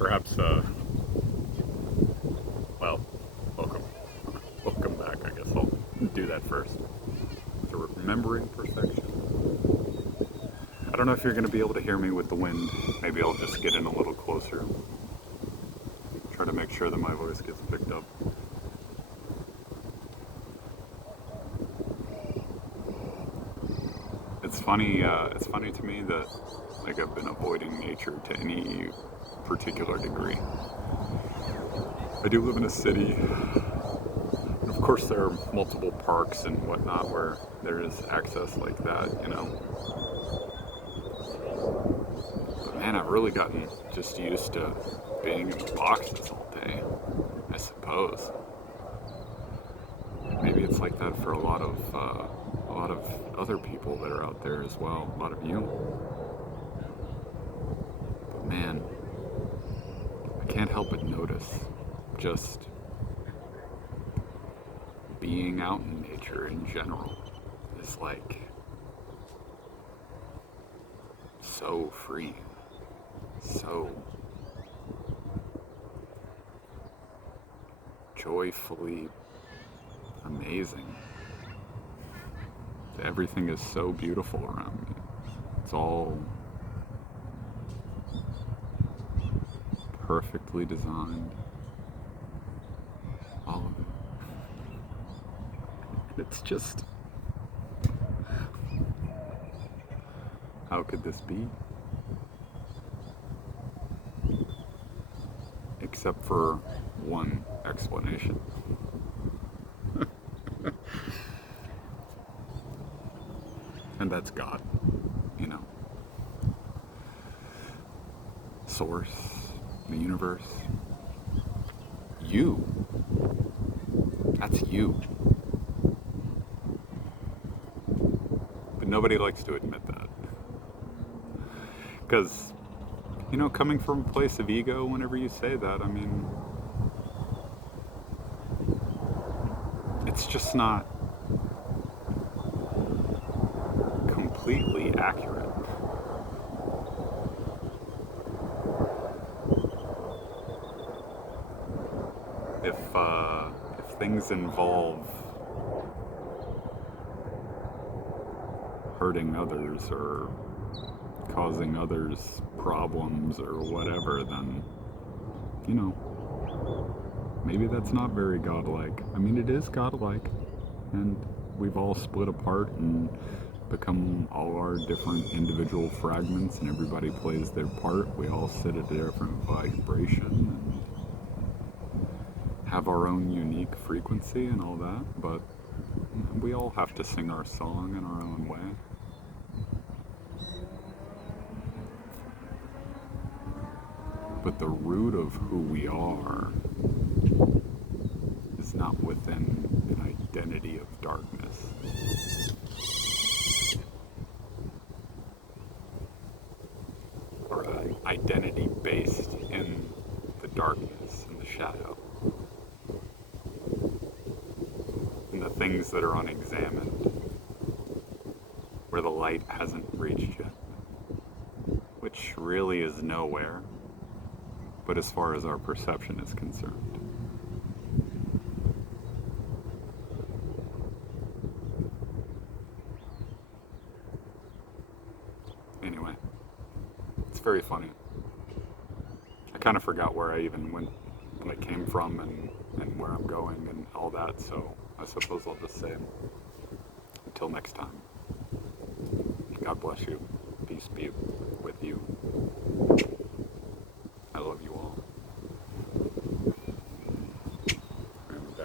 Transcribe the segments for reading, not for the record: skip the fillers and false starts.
Perhaps, well, welcome. Welcome back, I guess I'll do that first. To remembering perfection. I don't know if you're going to be able to hear me with the wind. Maybe I'll just get in a little closer. Try to make sure that my voice gets picked up. It's funny to me that like I've been avoiding nature to any particular degree. I do live in a city, and of course there are multiple parks and whatnot where there is access like that. But man, I've really gotten just used to being in the boxes all day, I suppose. Maybe it's like that for a lot of other people that are out there as well. A lot of you. But man, I can't help but notice just being out in nature in general is like so free, so joyfully amazing. Everything is so beautiful around me. It's all perfectly designed. All of it. It's just, how could this be? Except for one explanation. And that's God, you know. Source, the universe. You. That's you. But nobody likes to admit that. Because, coming from a place of ego, whenever you say that, I mean, it's just not completely accurate. If things involve hurting others or causing others problems or whatever, then maybe that's not very godlike. I mean, it is godlike, and we've all split apart and become all our different individual fragments, and everybody plays their part. We all sit at a different vibration and have our own unique frequency and all that, but we all have to sing our song in our own way. But the root of who we are is not within an identity of darkness. Or an identity based in the darkness and the shadow. And the things that are unexamined, where the light hasn't reached yet. Which really is nowhere, but as far as our perception is concerned. Anyway, it's very funny. I kind of forgot where I even went, when I came from, and where I'm going and all that, so I suppose I'll just say until next time. God bless you. Peace be with you. I love you all. And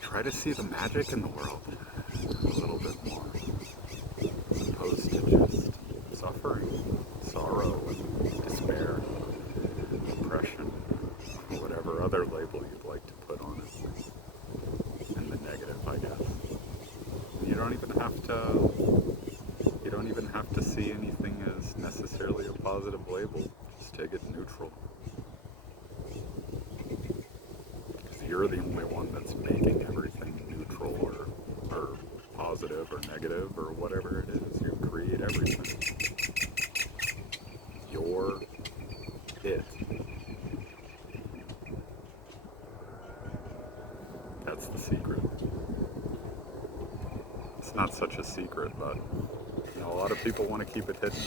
try to see the magic in the world a little bit more, as opposed to just suffering, sorrow, and despair, depression, whatever other label you'd like to put on it. And the negative, I guess. You don't even have to see anything as necessarily a positive label. Just take it neutral. Because you're the only one that's making everything neutral or positive or negative or whatever it is. You create everything. Your it. That's the secret. It's not such a secret, but a lot of people want to keep it hidden.